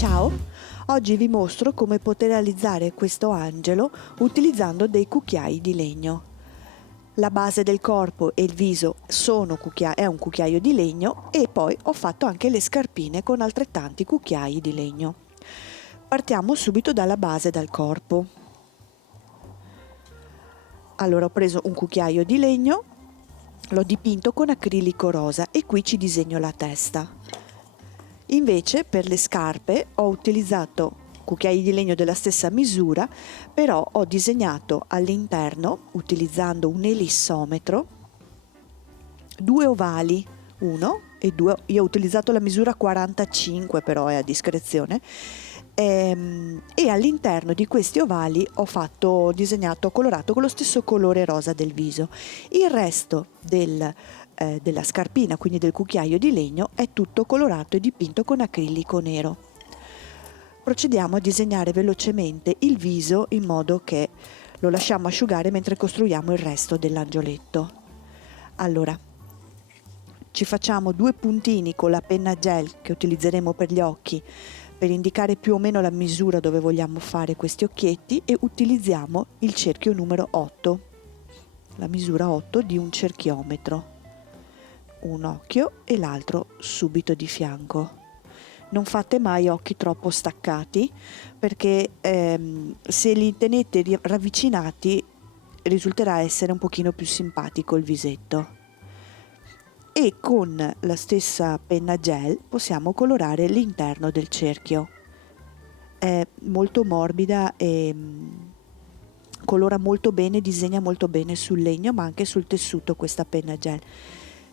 Ciao, oggi vi mostro come poter realizzare questo angelo utilizzando dei cucchiai di legno. La base del corpo e il viso è un cucchiaio di legno e poi ho fatto anche le scarpine con altrettanti cucchiai di legno. Partiamo subito dalla base del corpo. Allora ho preso un cucchiaio di legno, l'ho dipinto con acrilico rosa e qui ci disegno la testa. Invece per le scarpe ho utilizzato cucchiai di legno della stessa misura, però ho disegnato all'interno, utilizzando un elissometro, due ovali, uno e due, io ho utilizzato la misura 45 però è a discrezione, e all'interno di questi ovali ho disegnato, colorato con lo stesso colore rosa del viso. Il resto della scarpina, quindi del cucchiaio di legno, è tutto colorato e dipinto con acrilico nero. Procediamo a disegnare velocemente il viso in modo che lo lasciamo asciugare mentre costruiamo il resto dell'angioletto. Allora, ci facciamo due puntini con la penna gel che utilizzeremo per gli occhi per indicare più o meno la misura dove vogliamo fare questi occhietti e utilizziamo il cerchio numero 8, la misura 8 di un cerchiometro. Un occhio e l'altro subito di fianco. Non fate mai occhi troppo staccati perché se li tenete ravvicinati risulterà essere un pochino più simpatico il visetto. E con la stessa penna gel possiamo colorare l'interno del cerchio. È molto morbida e colora molto bene, disegna molto bene sul legno ma anche sul tessuto questa penna gel.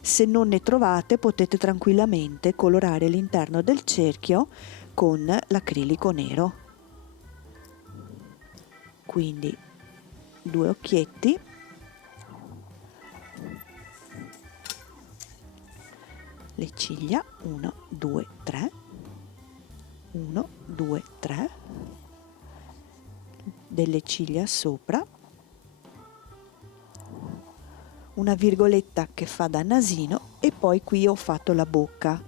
Se non ne trovate potete tranquillamente colorare l'interno del cerchio con l'acrilico nero. Quindi due occhietti, le ciglia 1, 2, 3, 1, 2, 3, delle ciglia sopra, una virgoletta che fa da nasino e poi qui ho fatto la bocca,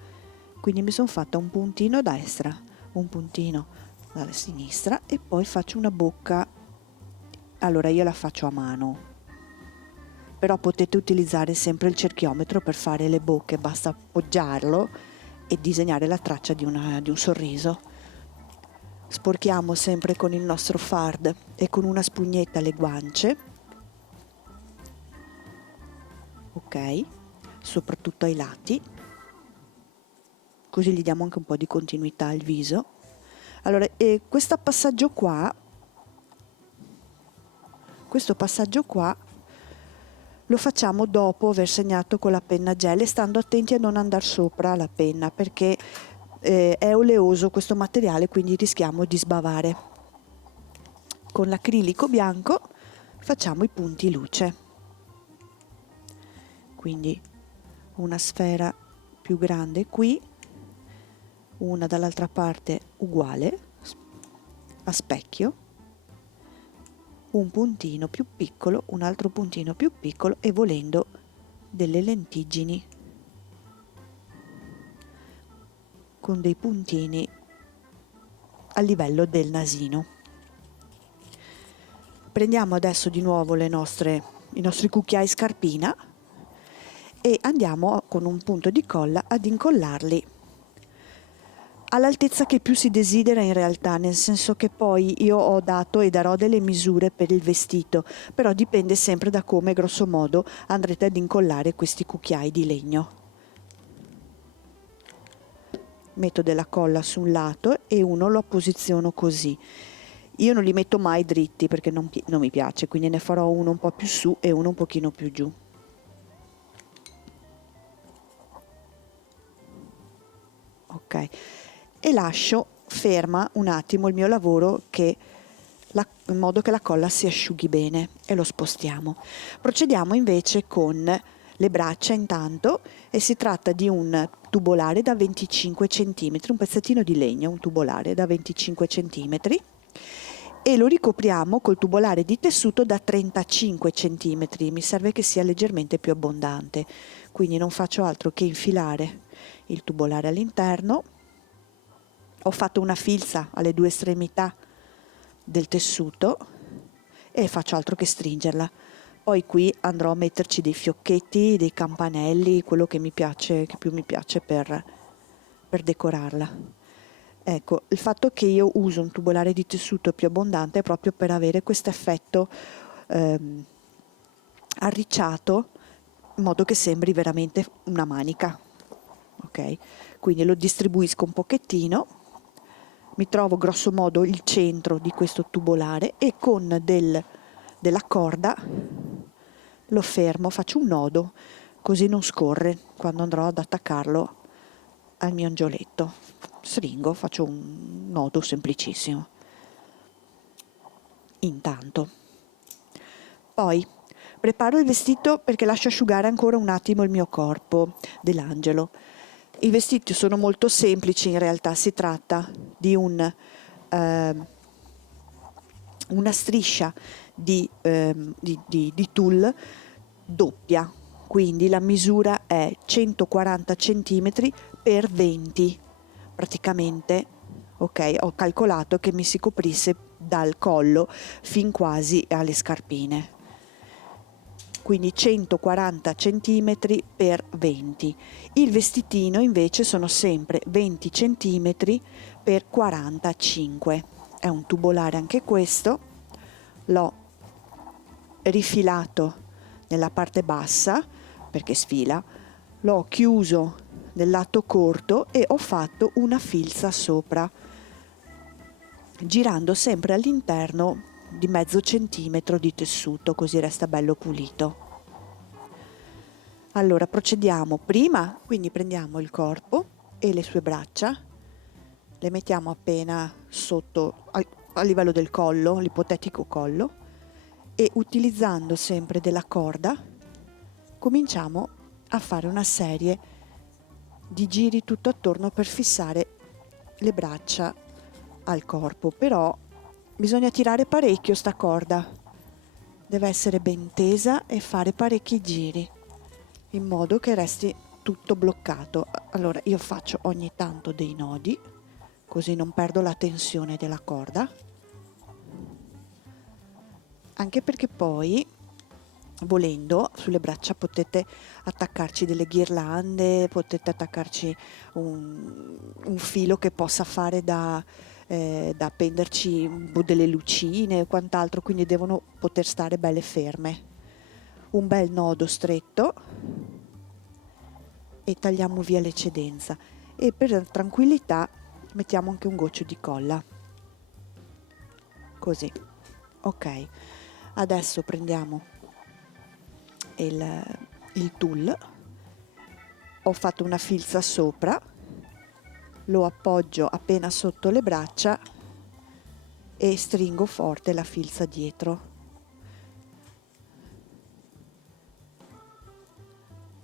quindi mi sono fatta un puntino a destra, un puntino dalla sinistra e poi faccio una bocca. Allora io la faccio a mano, però potete utilizzare sempre il cerchiometro per fare le bocche, basta appoggiarlo e disegnare la traccia di un sorriso. Sporchiamo sempre con il nostro fard e con una spugnetta le guance, ok, soprattutto ai lati, così gli diamo anche un po' di continuità al viso. Allora, questo passaggio qua lo facciamo dopo aver segnato con la penna gel e stando attenti a non andare sopra la penna perché è oleoso questo materiale, quindi rischiamo di sbavare. Con l'acrilico bianco facciamo i punti luce, quindi una sfera più grande qui, una dall'altra parte uguale a specchio, un puntino più piccolo, un altro puntino più piccolo e volendo delle lentiggini con dei puntini a livello del nasino. Prendiamo adesso di nuovo i nostri cucchiai scarpina e andiamo con un punto di colla ad incollarli all'altezza che più si desidera in realtà, nel senso che poi io ho dato e darò delle misure per il vestito, però dipende sempre da come grosso modo andrete ad incollare questi cucchiai di legno. Metto della colla su un lato e uno lo posiziono così. Io non li metto mai dritti perché non mi piace, quindi ne farò uno un po' più su e uno un pochino più giù. Ok. E lascio ferma un attimo il mio lavoro in modo che la colla si asciughi bene e lo spostiamo. Procediamo invece con le braccia intanto e si tratta di un tubolare da 25 cm, un pezzettino di legno, un tubolare da 25 cm e lo ricopriamo col tubolare di tessuto da 35 cm, mi serve che sia leggermente più abbondante, quindi non faccio altro che infilare il tubolare all'interno Ho fatto una filza alle due estremità del tessuto e faccio altro che stringerla. Poi qui andrò a metterci dei fiocchetti, dei campanelli, quello che mi piace, che più mi piace per decorarla. Ecco, il fatto che io uso un tubolare di tessuto più abbondante è proprio per avere questo effetto ehm, arricciato, in modo che sembri veramente una manica. Ok? Quindi lo distribuisco un pochettino, mi trovo grosso modo il centro di questo tubolare e con della corda lo fermo, faccio un nodo, così non scorre quando andrò ad attaccarlo al mio angioletto. Stringo, faccio un nodo semplicissimo. Intanto. Poi preparo il vestito perché lascio asciugare ancora un attimo il mio corpo dell'angelo. I vestiti sono molto semplici, in realtà si tratta di una striscia di tulle doppia, quindi la misura è 140 cm per 20 praticamente. Ok, ho calcolato che mi si coprisse dal collo fin quasi alle scarpine, quindi 140 cm per 20. Il vestitino invece sono sempre 20 cm per 45. È un tubolare anche questo, l'ho rifilato nella parte bassa perché sfila, l'ho chiuso nel lato corto e ho fatto una filza sopra, girando sempre all'interno di mezzo centimetro di tessuto, così resta bello pulito. Allora procediamo prima, quindi prendiamo il corpo e le sue braccia, le mettiamo appena sotto a livello del collo, l'ipotetico collo, e utilizzando sempre della corda cominciamo a fare una serie di giri tutto attorno per fissare le braccia al corpo, però bisogna tirare parecchio sta corda, deve essere ben tesa e fare parecchi giri in modo che resti tutto bloccato. Allora io faccio ogni tanto dei nodi così non perdo la tensione della corda, anche perché poi volendo sulle braccia potete attaccarci delle ghirlande, potete attaccarci un filo che possa fare da appenderci delle lucine e quant'altro, quindi devono poter stare belle ferme. Un bel nodo stretto e tagliamo via l'eccedenza e per tranquillità mettiamo anche un goccio di colla, così. Ok, adesso prendiamo il, il tulle, ho fatto una filza sopra, lo appoggio appena sotto le braccia e stringo forte la filza dietro.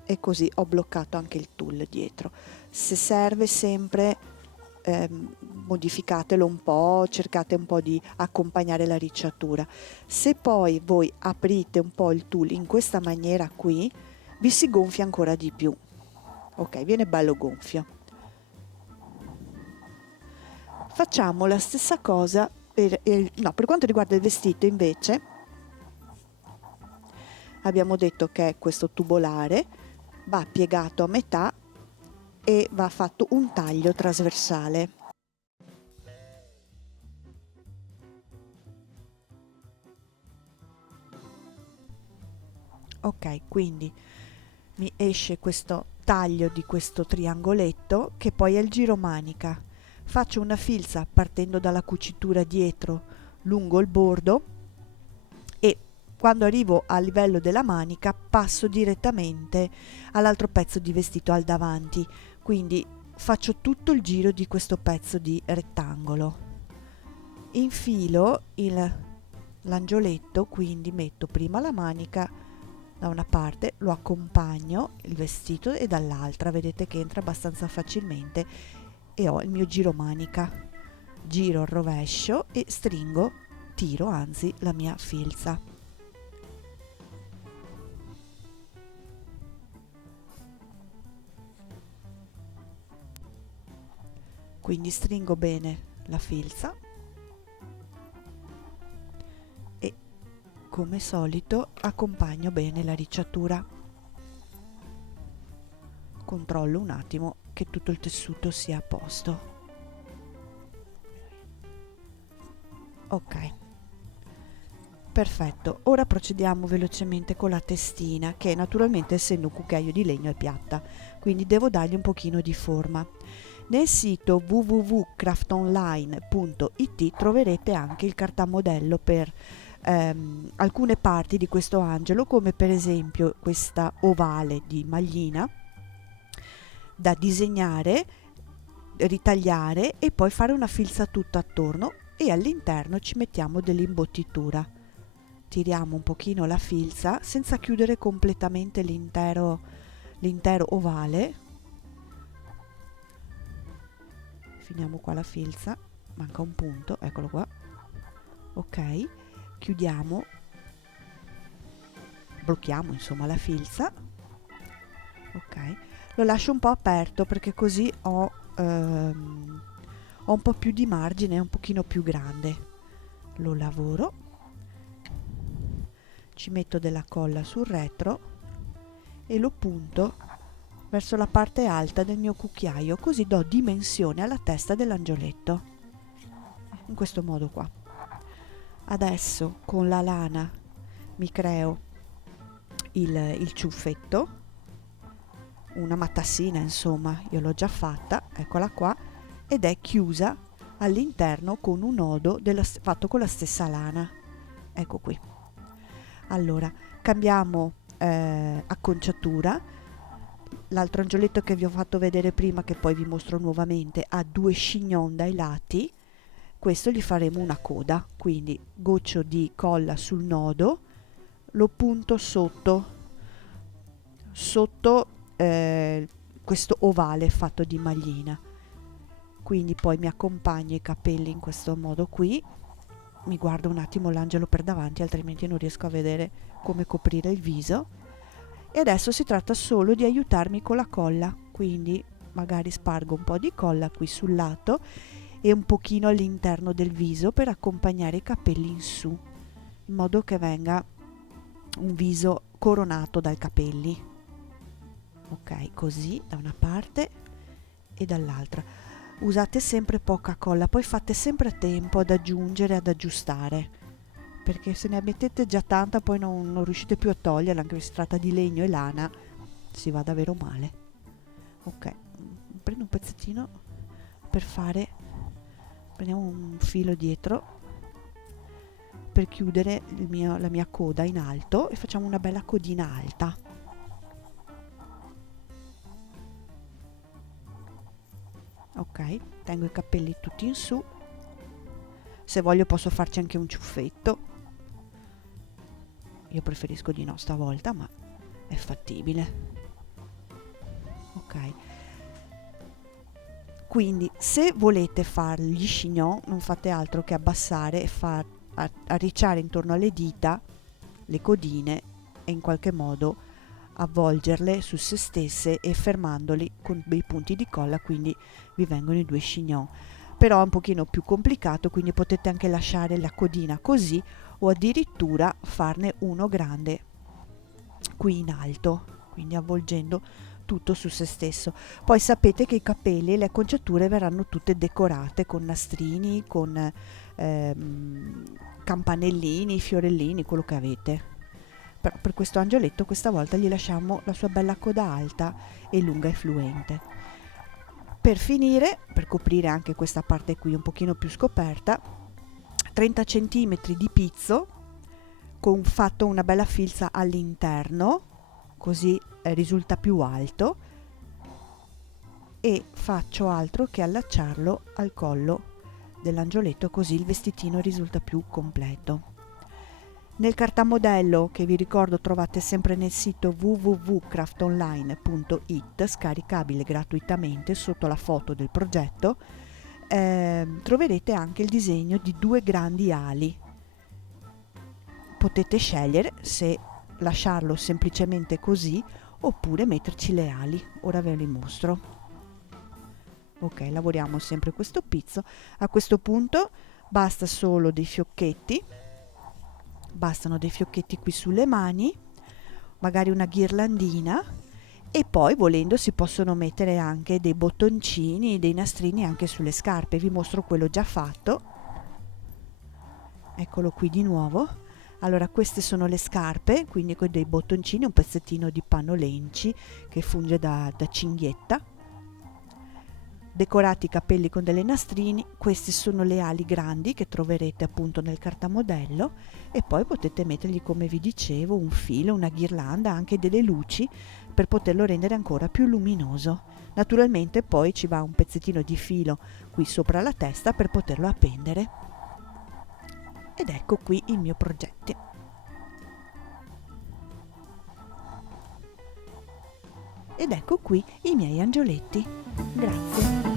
E così ho bloccato anche il tulle dietro. Se serve sempre modificatelo un po', cercate un po' di accompagnare la ricciatura. Se poi voi aprite un po' il tulle in questa maniera qui, vi si gonfia ancora di più. Ok, viene bello gonfio. Facciamo la stessa cosa per quanto riguarda il vestito invece. Abbiamo detto che questo tubolare va piegato a metà e va fatto un taglio trasversale. Ok, quindi mi esce questo taglio di questo triangoletto che poi è il giro manica. Faccio una filza partendo dalla cucitura dietro lungo il bordo e quando arrivo al livello della manica passo direttamente all'altro pezzo di vestito al davanti, quindi faccio tutto il giro di questo pezzo di rettangolo. Infilo l'angioletto, quindi metto prima la manica da una parte, lo accompagno il vestito e dall'altra, vedete che entra abbastanza facilmente e ho il mio giro manica, giro al rovescio e stringo, tiro anzi la mia filza. Quindi stringo bene la filza e come solito accompagno bene la ricciatura. Controllo un attimo che tutto il tessuto sia a posto. Ok, perfetto. Ora procediamo velocemente con la testina, che naturalmente, essendo un cucchiaio di legno, è piatta, quindi devo dargli un pochino di forma. Nel sito www.craftonline.it troverete anche il cartamodello per alcune parti di questo angelo, come per esempio questa ovale di maglina da disegnare, ritagliare e poi fare una filza tutta attorno, e all'interno ci mettiamo dell'imbottitura. Tiriamo un pochino la filza senza chiudere completamente l'intero ovale. Finiamo qua la filza, manca un punto, eccolo qua. Ok, chiudiamo, blocchiamo insomma la filza. Ok, lo lascio un po' aperto perché così ho un po' più di margine, un pochino più grande. Lo lavoro, ci metto della colla sul retro e lo punto verso la parte alta del mio cucchiaio, così do dimensione alla testa dell'angioletto, in questo modo qua. Adesso con la lana mi creo il ciuffetto, una matassina insomma, io l'ho già fatta, eccola qua, ed è chiusa all'interno con un nodo fatto con la stessa lana. Ecco qui. Allora cambiamo acconciatura. L'altro angioletto che vi ho fatto vedere prima, che poi vi mostro nuovamente, ha 2 chignon dai lati. Questo gli faremo una coda, quindi goccio di colla sul nodo, lo punto sotto questo ovale fatto di maglina. Quindi poi mi accompagno i capelli in questo modo qui, mi guardo un attimo l'angelo per davanti, altrimenti non riesco a vedere come coprire il viso. E adesso si tratta solo di aiutarmi con la colla, quindi magari spargo un po' di colla qui sul lato e un pochino all'interno del viso per accompagnare i capelli in su, in modo che venga un viso coronato dai capelli. Ok, così da una parte e dall'altra. Usate sempre poca colla, poi fate sempre a tempo ad aggiungere, ad aggiustare, perché se ne mettete già tanta poi non riuscite più a toglierla, anche se si tratta di legno e lana, si va davvero male. Ok, prendo un pezzettino per fare, prendiamo un filo dietro per chiudere la mia coda in alto e facciamo una bella codina alta. Ok, tengo i capelli tutti in su, se voglio posso farci anche un ciuffetto, io preferisco di no stavolta, ma è fattibile. Ok, quindi se volete fare gli chignon non fate altro che abbassare e arricciare intorno alle dita le codine e in qualche modo avvolgerle su se stesse e fermandoli con dei punti di colla, quindi vi vengono i 2 chignon. Però è un pochino più complicato, quindi potete anche lasciare la codina così o addirittura farne uno grande qui in alto, quindi avvolgendo tutto su se stesso. Poi sapete che i capelli e le acconciature verranno tutte decorate con nastrini, con campanellini, fiorellini, quello che avete. Però per questo angioletto questa volta gli lasciamo la sua bella coda alta e lunga e fluente. Per finire, per coprire anche questa parte qui un pochino più scoperta, 30 cm di pizzo con fatto una bella filza all'interno, così risulta più alto, e faccio altro che allacciarlo al collo dell'angioletto, così il vestitino risulta più completo. Nel cartamodello, che vi ricordo trovate sempre nel sito www.craftonline.it, scaricabile gratuitamente sotto la foto del progetto, troverete anche il disegno di 2 grandi ali. Potete scegliere se lasciarlo semplicemente così oppure metterci le ali. Ora ve li mostro. Ok, lavoriamo sempre questo pizzo. A questo punto basta solo dei fiocchetti, bastano dei fiocchetti qui sulle mani, magari una ghirlandina, e poi volendo si possono mettere anche dei bottoncini, dei nastrini anche sulle scarpe. Vi mostro quello già fatto. Eccolo qui di nuovo. Allora, queste sono le scarpe, quindi con dei bottoncini, un pezzettino di panno lenci che funge da cinghietta, decorati i capelli con delle nastrini. Queste sono le ali grandi che troverete appunto nel cartamodello, e poi potete mettergli, come vi dicevo, un filo, una ghirlanda, anche delle luci per poterlo rendere ancora più luminoso. Naturalmente poi ci va un pezzettino di filo qui sopra la testa per poterlo appendere. Ed ecco qui il mio progetto. Ed ecco qui i miei angioletti. Grazie.